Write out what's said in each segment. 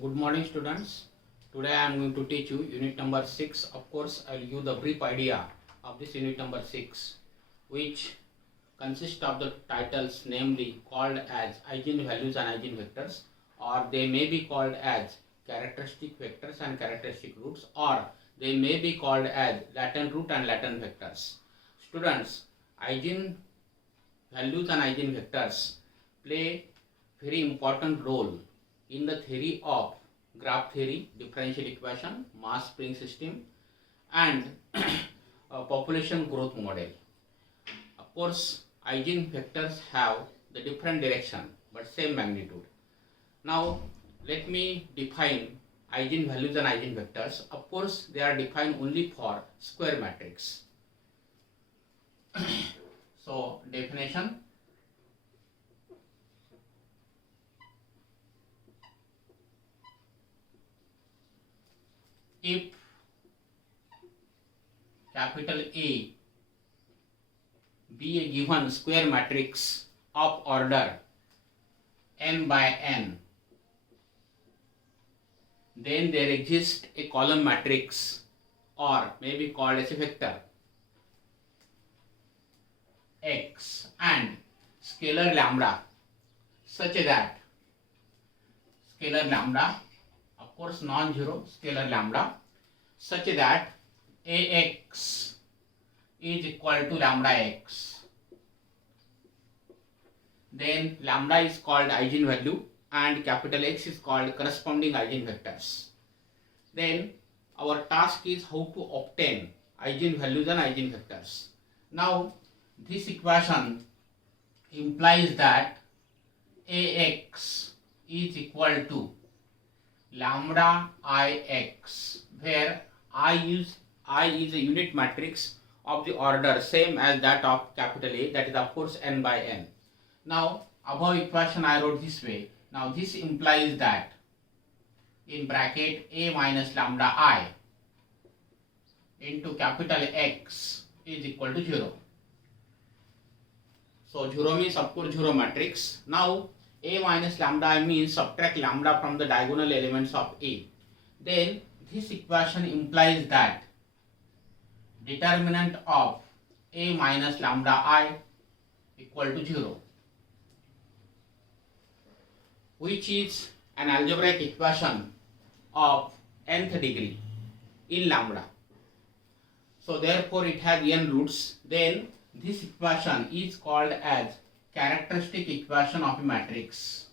Good morning, students. Today I am going to teach you unit number 6. Of course, I will give the brief idea of this unit number 6, which consists of the titles, namely called as eigenvalues and eigenvectors, or they may be called as characteristic vectors and characteristic roots, or they may be called as latent root and latent vectors. Students, eigenvalues and eigenvectors play very important role in the theory of graph theory, differential equation, mass spring system, and population growth model. Of course, eigenvectors have the different direction but same magnitude. Now, let me define eigenvalues and eigenvectors. Of course, they are defined only for square matrix. So, definition. If capital A be a given square matrix of order n by n, then there exists a column matrix, or may be called as a vector x and scalar lambda, such that scalar lambda, of course non-zero scalar lambda, such that Ax is equal to lambda x. Then lambda is called eigenvalue and capital X is called corresponding eigenvectors. Then our task is how to obtain eigenvalues and eigenvectors. Now this equation implies that Ax is equal to lambda Ix, where I is a unit matrix of the order same as that of capital A, that is of course n by n. Now above equation I wrote this way. Now this implies that in bracket A minus lambda I into capital X is equal to 0. So 0 means of course 0 matrix. Now A minus lambda I means subtract lambda from the diagonal elements of A. Then this equation implies that determinant of A minus lambda I equal to 0, which is an algebraic equation of nth degree in lambda. So therefore it has n roots. Then this equation is called as characteristic equation of a matrix.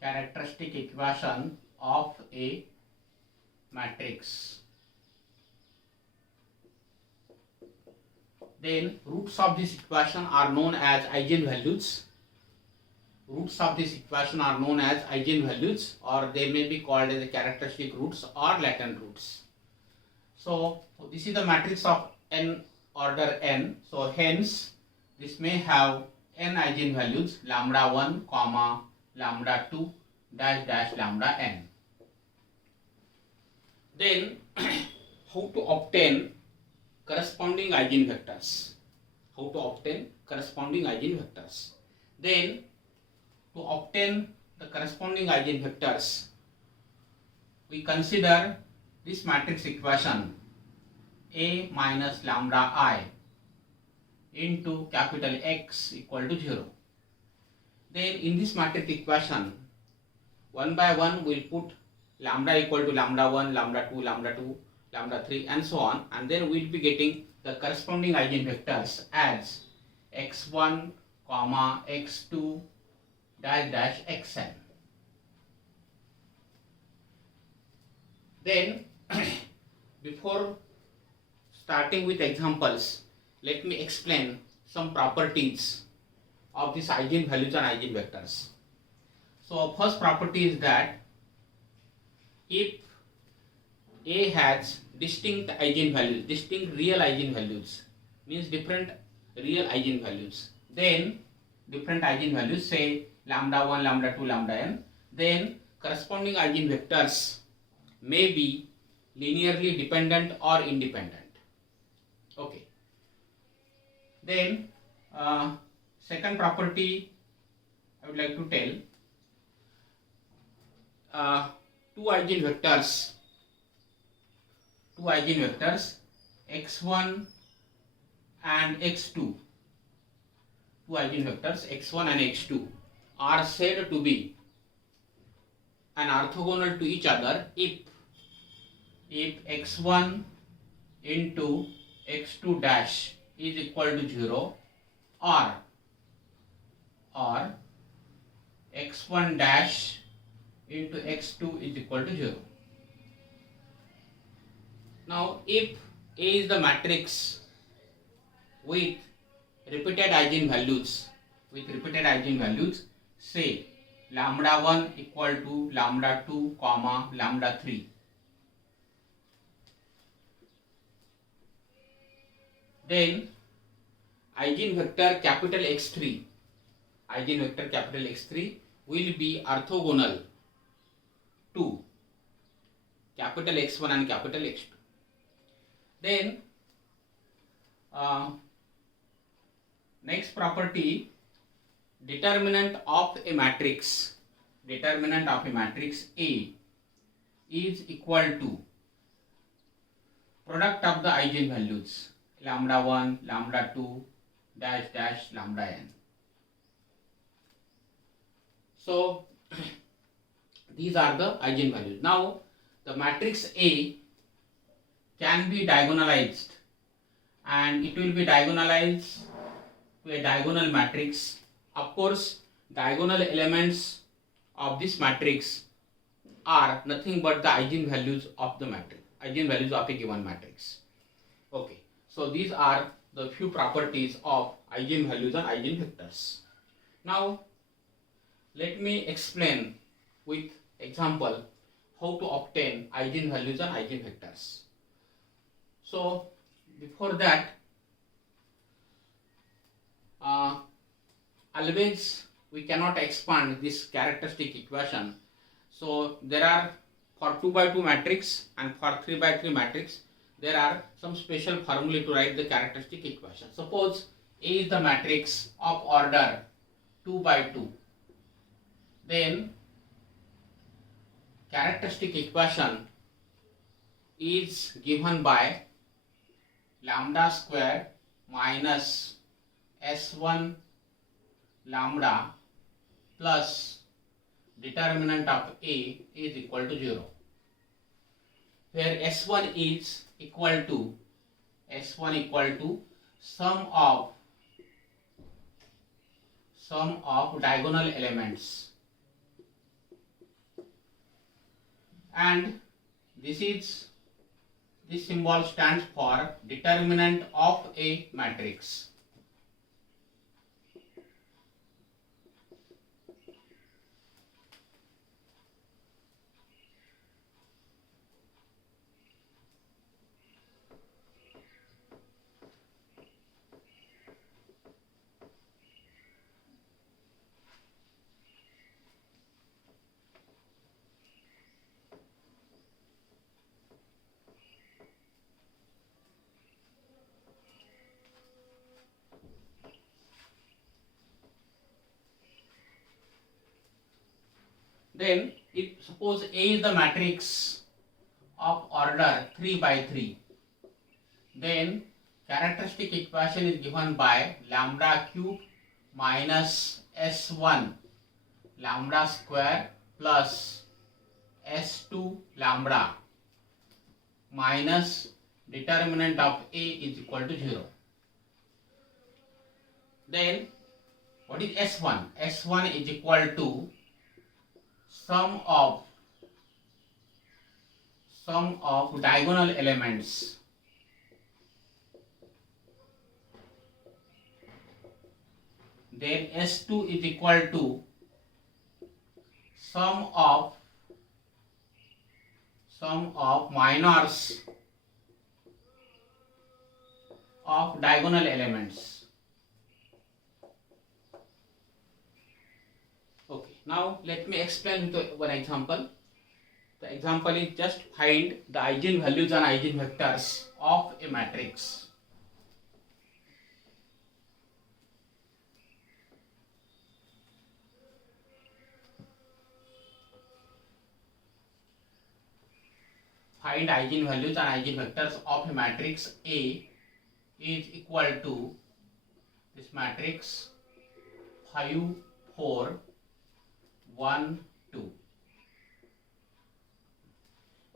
Characteristic equation of a matrix. Then roots of this equation are known as eigenvalues. Roots of this equation are known as eigenvalues, or they may be called as the characteristic roots or latent roots. So this is the matrix of n order n. So hence this may have n eigenvalues, lambda 1, comma lambda 2 dash dash lambda n. Then how to obtain corresponding eigenvectors? How to obtain corresponding eigenvectors? Then to obtain the corresponding eigenvectors, we consider this matrix equation A minus lambda I into capital X equal to 0. Then in this matrix equation, one by one we will put lambda equal to lambda 1, lambda 2, lambda 2, lambda 3 and so on, and then we will be getting the corresponding eigenvectors as x1, comma x2 dash dash xn. Then before starting with examples, let me explain some properties of these eigenvalues and eigenvectors. So first property is that if A has distinct eigenvalues, distinct real eigenvalues, means different real eigenvalues, then different eigenvalues, say lambda 1, lambda 2, lambda n, then corresponding eigenvectors may be linearly dependent or independent. Okay. Then second property I would like to tell, two eigenvectors x1 and x2, two eigenvectors x1 and x2 are said to be an orthogonal to each other if x1 into x2 dash is equal to 0, or x1 dash into x2 is equal to 0. Now if A is the matrix with repeated eigenvalues, say lambda 1 equal to lambda 2 comma lambda 3, then eigenvector capital X3 will be orthogonal to capital X1 and capital X2. Then next property, determinant of a matrix A is equal to product of the eigenvalues lambda 1, lambda 2, dash dash lambda n. So these are the eigenvalues. Now the matrix A can be diagonalized, and it will be diagonalized to a diagonal matrix. Of course, diagonal elements of this matrix are nothing but the eigenvalues of the matrix, eigenvalues of a given matrix. Okay, so these are the few properties of eigenvalues and eigenvectors. Now let me explain with example how to obtain eigenvalues and eigenvectors. So before that, always we cannot expand this characteristic equation. So there are, for 2 by 2 matrix and for 3 by 3 matrix, there are some special formulae to write the characteristic equation. Suppose A is the matrix of order 2 by 2. Then characteristic equation is given by lambda square minus S1 lambda plus determinant of A is equal to 0, where S1 is equal to sum of diagonal elements, and this symbol stands for determinant of a matrix. Then if suppose A is the matrix of order 3 by 3, then characteristic equation is given by lambda cube minus S1 lambda square plus S2 lambda minus determinant of A is equal to 0. Then what is S1? S1 is equal to sum of diagonal elements. Then S2 is equal to sum of minors of diagonal elements. Okay, now let me explain with one example. The example is just find the eigenvalues and eigenvectors of a matrix. find eigenvalues and eigenvectors of a matrix A is equal to this matrix 5, 4, 1, 2.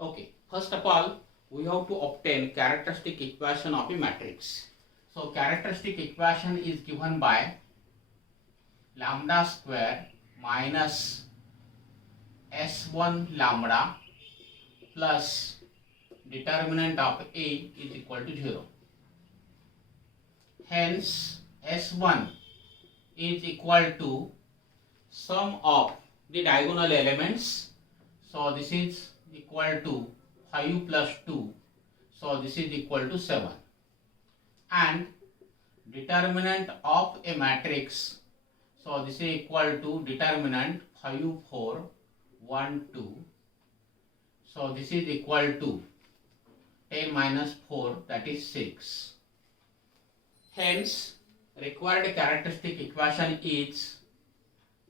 Okay, first of all, we have to obtain characteristic equation of a matrix. So characteristic equation is given by lambda square minus S1 lambda plus determinant of A is equal to 0. Hence, S1 is equal to sum of the diagonal elements. So this is equal to 5 plus 2. So this is equal to 7. And determinant of a matrix. So this is equal to determinant 5, 4, 1, 2. So this is equal to 10 minus 4, that is 6. Hence, required characteristic equation is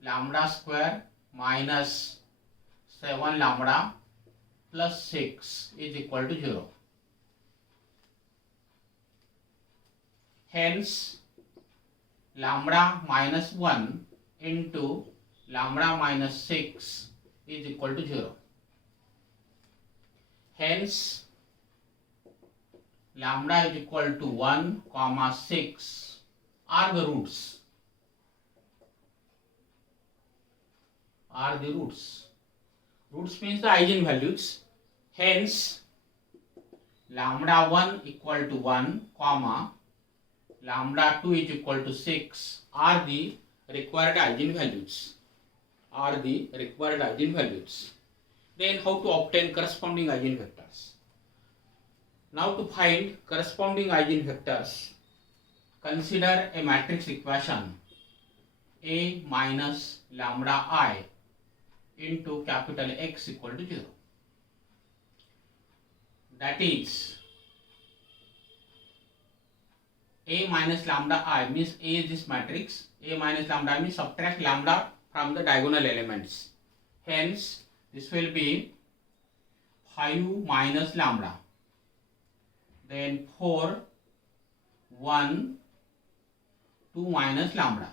lambda square minus 7 lambda plus 6 is equal to 0. Hence, lambda minus 1 into lambda minus 6 is equal to 0. Hence, lambda is equal to 1, 6 are the roots. Roots means the eigenvalues. Hence, lambda 1 equal to 1, lambda 2 is equal to 6 are the required eigenvalues. Then how to obtain corresponding eigenvectors? Now to find corresponding eigenvectors, consider a matrix equation A minus lambda I into capital X equal to 0. That is, A minus lambda I means A is this matrix. A minus lambda I means subtract lambda from the diagonal elements. Hence, this will be 5 minus lambda. Then 4, 1, 2 minus lambda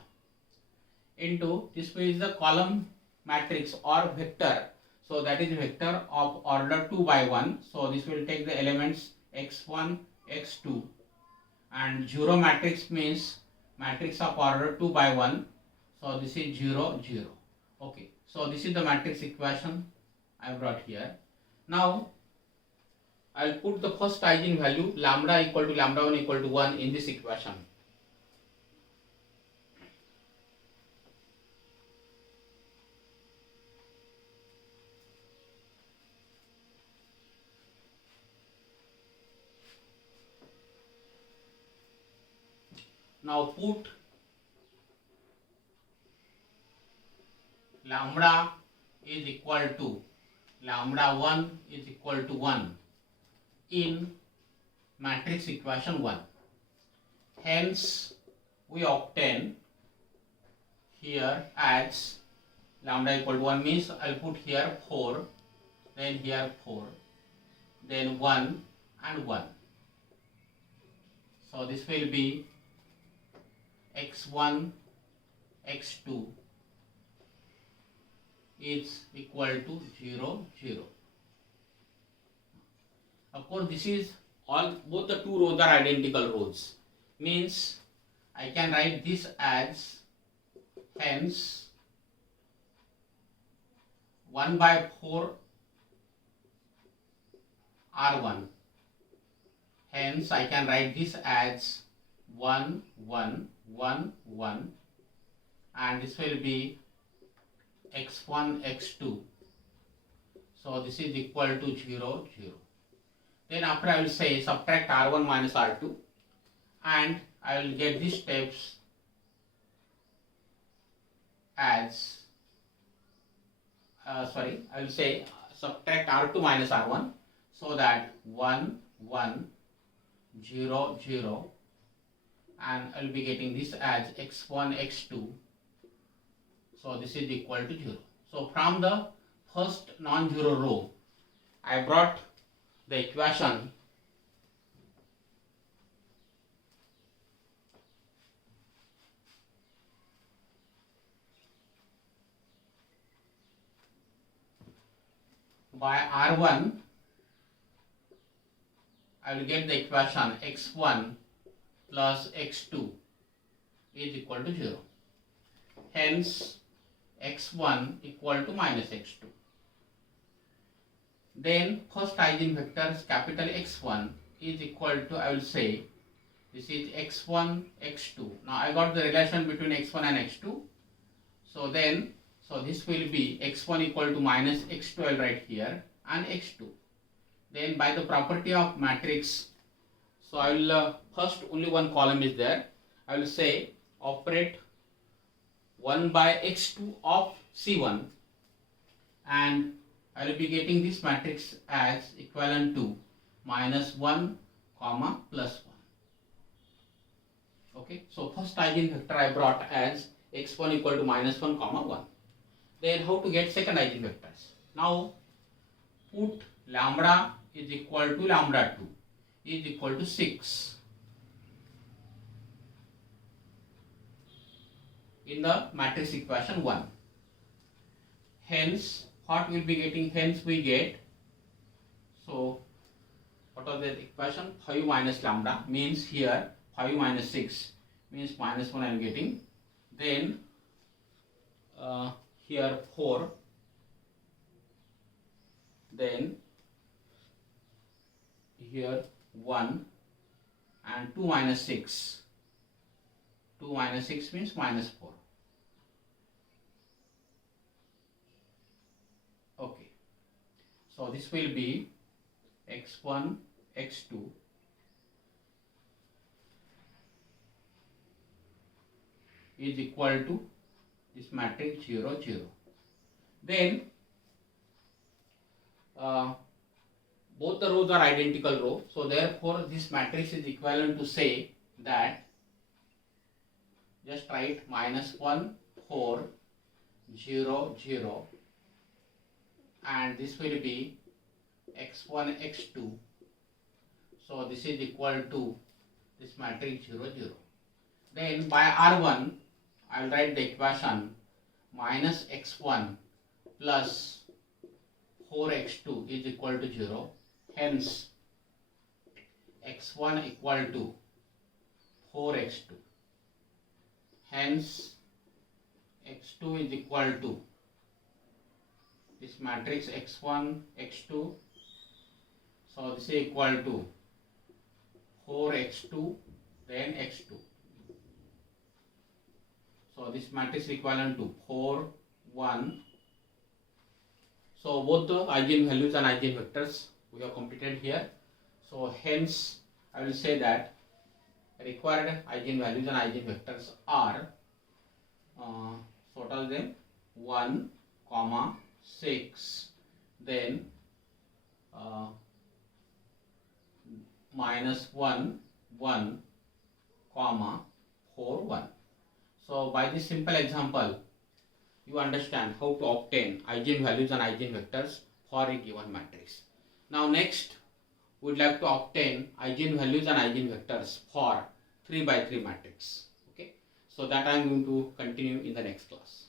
into this is the column matrix or vector. So that is vector of order 2 by 1. So this will take the elements x1, x2, and 0 matrix means matrix of order 2 by 1. So this is 0, 0. Okay. So this is the matrix equation I brought here. Now I will put the first eigenvalue lambda equal to lambda 1 equal to 1 in this equation. Now put lambda is equal to lambda 1 is equal to 1 in matrix equation 1. Hence, we obtain here as lambda equal to 1 means I will put here 4, then here 4, then 1 and 1. So this will be x1, x2 is equal to 0, 0. Of course, this is all, both the two rows are identical rows. Means I can write this as, hence 1 by 4 R1. Hence I can write this as 1, 1, 1, 1, and this will be x1, x2. So this is equal to 0, 0. Then after I will say subtract R1 minus R2, and I will get these steps as, I will say subtract R2 minus R1, so that 1, 1, 0, 0, and I will be getting this as x1, x2. So this is equal to 0. So from the first non-zero row, I brought the equation by R1, I will get the equation x1 plus x2 is equal to 0. Hence, x1 equal to minus x2. Then first eigenvector capital X1 is equal to, I will say, this is x1, x2. Now I got the relation between x1 and x2. So this will be x1 equal to minus x2, I will write here, and x2. Then by the property of matrix, so I will first only one column is there. I will say operate 1 by x2 of C1, and I will be getting this matrix as equivalent to minus 1 comma plus 1. Okay, so first eigenvector I brought as x1 equal to minus 1 comma 1. Then how to get second eigenvectors? Now put lambda is equal to lambda 2 is equal to 6 in the matrix equation 1. Hence, what we will be getting? Hence we get, so what was the equation? 5 minus lambda means here 5 minus 6 means minus 1 I am getting. Then here 4, then here 1, and 2 minus 6. 2 minus 6 means minus 4. Okay. So this will be x1, x2 is equal to this matrix 0, 0. Then both the rows are identical row. So therefore this matrix is equivalent to say that, just write minus 1, 4, 0, 0, and this will be x1, x2. So this is equal to this matrix 0, 0. Then by R1, I will write the equation minus x1 plus 4x2 is equal to 0. Hence, x1 equal to 4x2. Hence, x2 is equal to this matrix x1, x2. So this is equal to 4x2, then x2. So this matrix is equivalent to 4, 1. So both the eigenvalues and eigenvectors we have completed here. So hence I will say that required eigenvalues and eigenvectors are, total them 1, comma 6, then minus 1, 1, comma 4, 1. So by this simple example, you understand how to obtain eigenvalues and eigenvectors for a given matrix. Now next, we would like to obtain eigenvalues and eigenvectors for 3 by 3 matrix. Okay, so that I am going to continue in the next class.